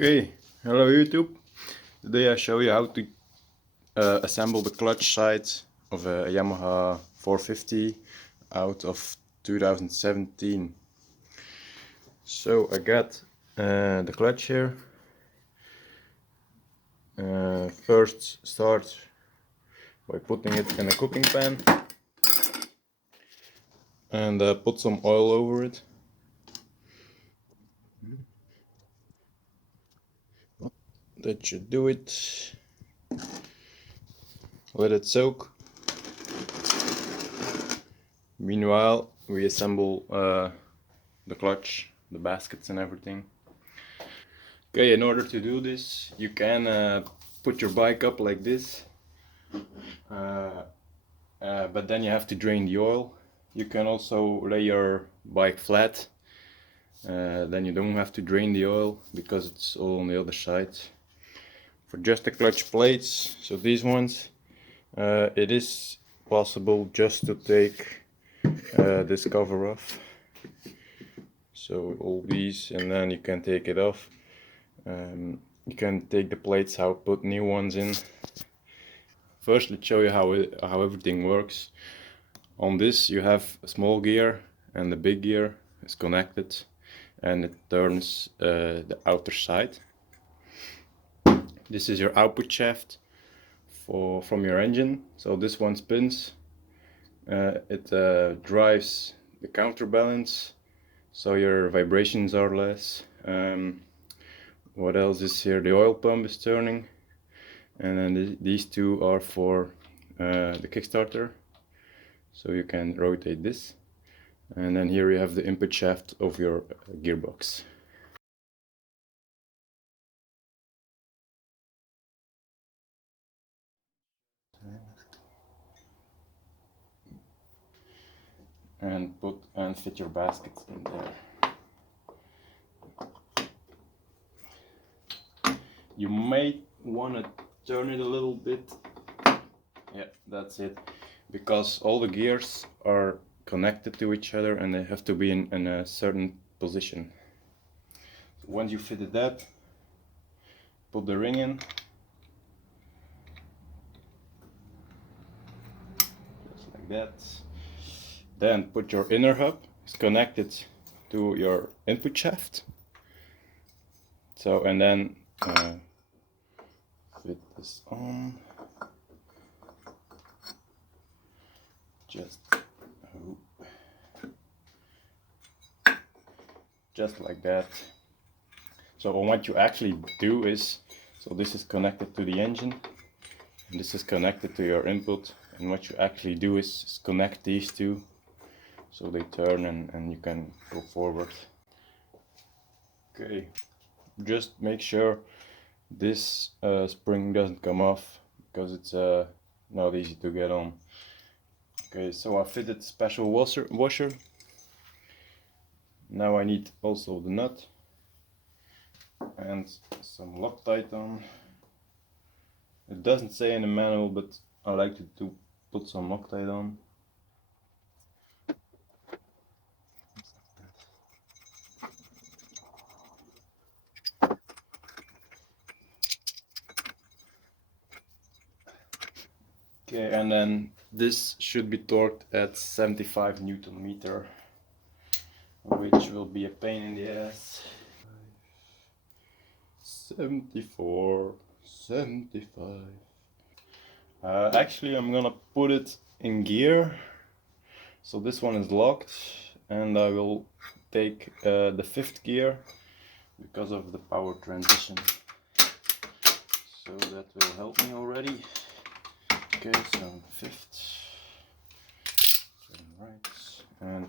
Okay, hello YouTube. Today I show you how to assemble the clutch sides of a Yamaha 450 out of 2017. So I got the clutch here. First start by putting it in a cooking pan and put some oil over it. That should do it. Let it soak. Meanwhile, we assemble the clutch, the baskets and everything. Okay, in order to do this, you can put your bike up like this, but then you have to drain the oil. You can also lay your bike flat, then you don't have to drain the oil because it's all on the other side. For just the clutch plates, so these ones, it is possible just to take this cover off. So all these, and then you can take it off. You can take the plates out, put new ones in. First, let's show you how everything works. On this you have a small gear and the big gear is connected and it turns the outer side. This is your output shaft from your engine. So this one spins. It drives the counterbalance, so your vibrations are less. What else is here? The oil pump is turning, and then these two are for the Kickstarter, so you can rotate this. And then here you have the input shaft of your gearbox. And fit your baskets in there. You may want to turn it a little bit. Yeah, that's it. Because all the gears are connected to each other and they have to be in a certain position. So once you fitted that, put the ring in. Just like that. Then put your inner hub. It's connected to your input shaft. So, and then fit this on. Just like that. So what you actually do is, so this is connected to the engine, and this is connected to your input, and what you actually do is connect these two, so they turn and you can go forward. Okay, just make sure this spring doesn't come off, because it's not easy to get on. Okay, so I fitted special washer. Now I need also the nut and some Loctite on. It doesn't say in the manual, but I like to put some Loctite on. Okay, and then this should be torqued at 75 Newton meter, which will be a pain in the ass. 74, 75. Actually, I'm gonna put it in gear. So this one is locked, and I will take the fifth gear because of the power transition. So that will help me already. Okay, so fifth, turn right, and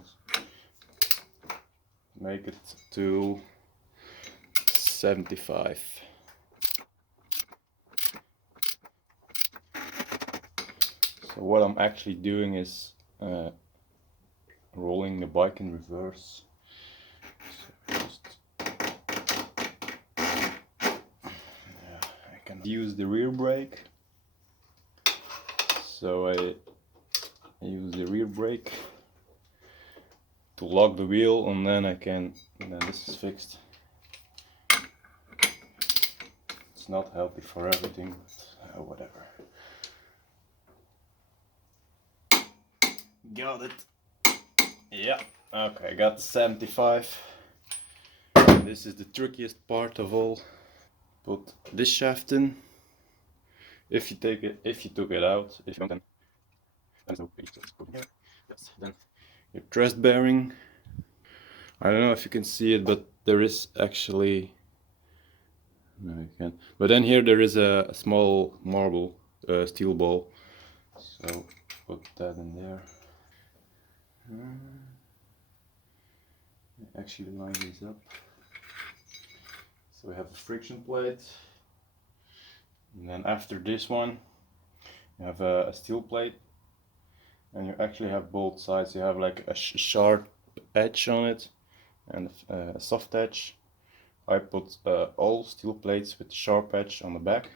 make it to 75. So what I'm actually doing is rolling the bike in reverse. I can use the rear brake. So I use the rear brake to lock the wheel, and then this is fixed. it's not healthy for everything, but whatever. Got it. Yeah, okay, got the 75. This is the trickiest part of all. Put this shaft in. If you took it out, if you don't, then there's no page. Let's put it here. Yes. Then your thrust bearing. I don't know if you can see it, but there is actually, no, you can't. But then here there is a small marble steel ball. So put that in there. Actually line these up. So we have a friction plate. And then after this one, you have a steel plate. And you actually have both sides. You have like a sharp edge on it and a soft edge. I put all steel plates with sharp edge on the back.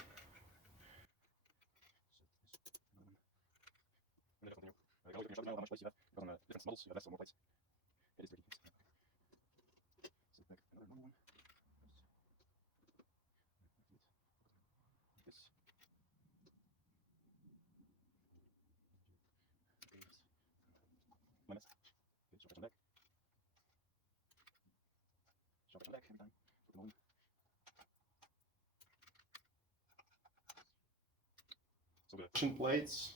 So the friction plates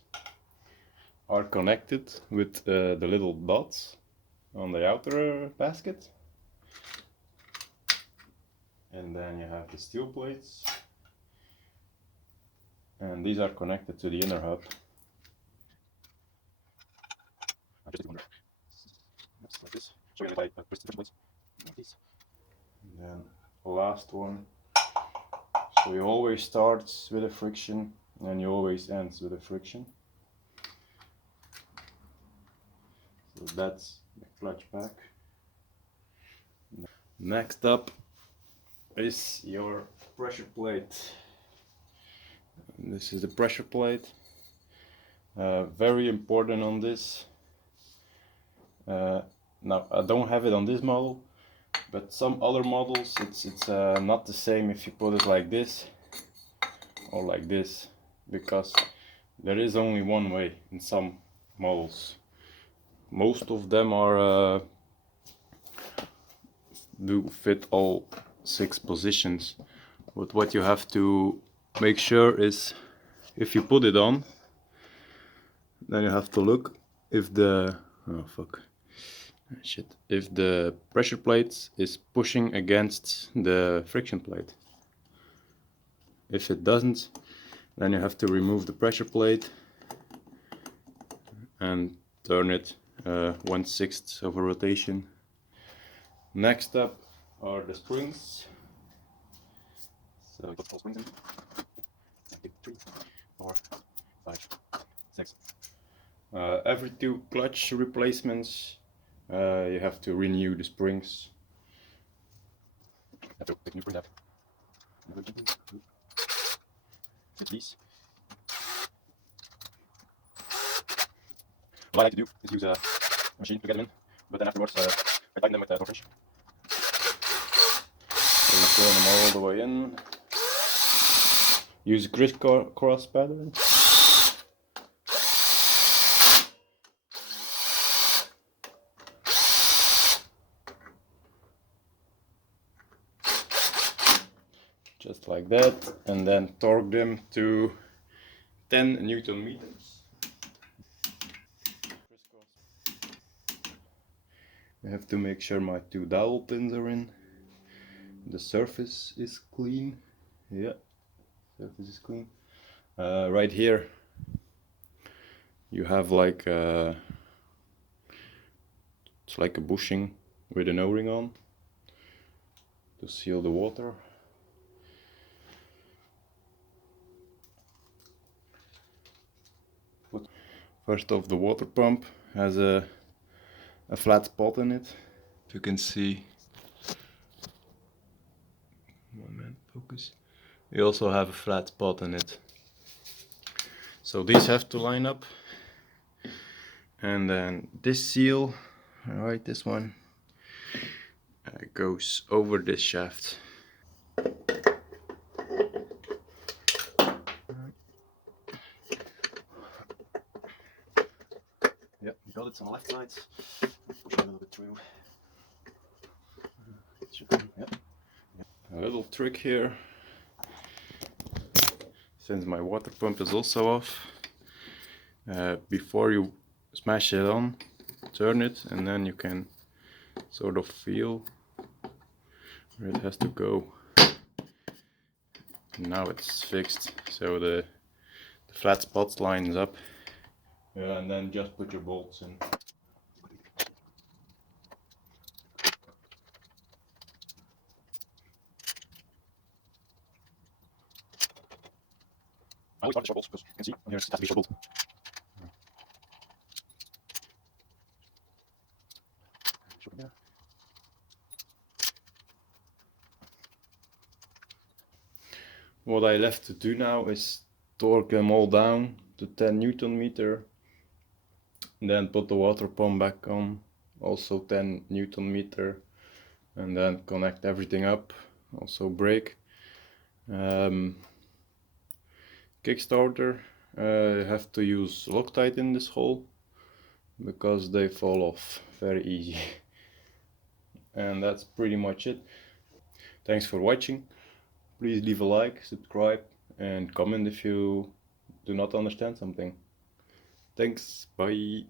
are connected with the little dots on the outer basket. And then you have the steel plates. And these are connected to the inner hub. Like this. So if I push the friction plates, like this. And then the last one. So you always starts with a friction and you always ends with a friction. So that's the clutch pack. Next up is your pressure plate. This is the pressure plate. Very important on this. Now I don't have it on this model, but some other models it's not the same if you put it like this or like this, because there is only one way in some models. Most of them are do fit all 6 positions, but what you have to make sure is if you put it on, then you have to look if the if the pressure plate is pushing against the friction plate. If it doesn't, then you have to remove the pressure plate and turn it 1/6 of a rotation. Next up are the springs. So you put 4 springs in. 3, 4, 5, 6. Every 2 clutch replacements, you have to renew the springs. You have to pick new spring up. Fit these. What I like to do is use a machine to get them in, but then afterwards I tighten them with a torch wrench. So you turn them all the way in. Use a crisscross pattern. Just like that, and then torque them to 10 Newton meters. I have to make sure my 2 dowel pins are in. The surface is clean. Yeah, surface is clean. Right here you have like it's like a bushing with an O-ring on to seal the water. First off, the water pump has a flat spot in it. If you can see, moment, focus. You also have a flat spot in it. So these have to line up. And then this seal, alright, this one, goes over this shaft. got it on the left side. Push it a little bit through. It should be, yeah. A little trick here, since my water pump is also off, before you smash it on, turn it, and then you can sort of feel where it has to go. Now it's fixed, so the flat spots lines up, and then just put your bolts in. I always start with short bolts because you can see here's it has to be short bolt. What I left to do now is torque them all down to 10 Newton meter, then put the water pump back on, also 10 Newton meter, and then connect everything up, also brake. Kickstarter, you have to use Loctite in this hole because they fall off very easy. And that's pretty much it. Thanks for watching. Please leave a like, subscribe, and comment if you do not understand something. Thanks, bye.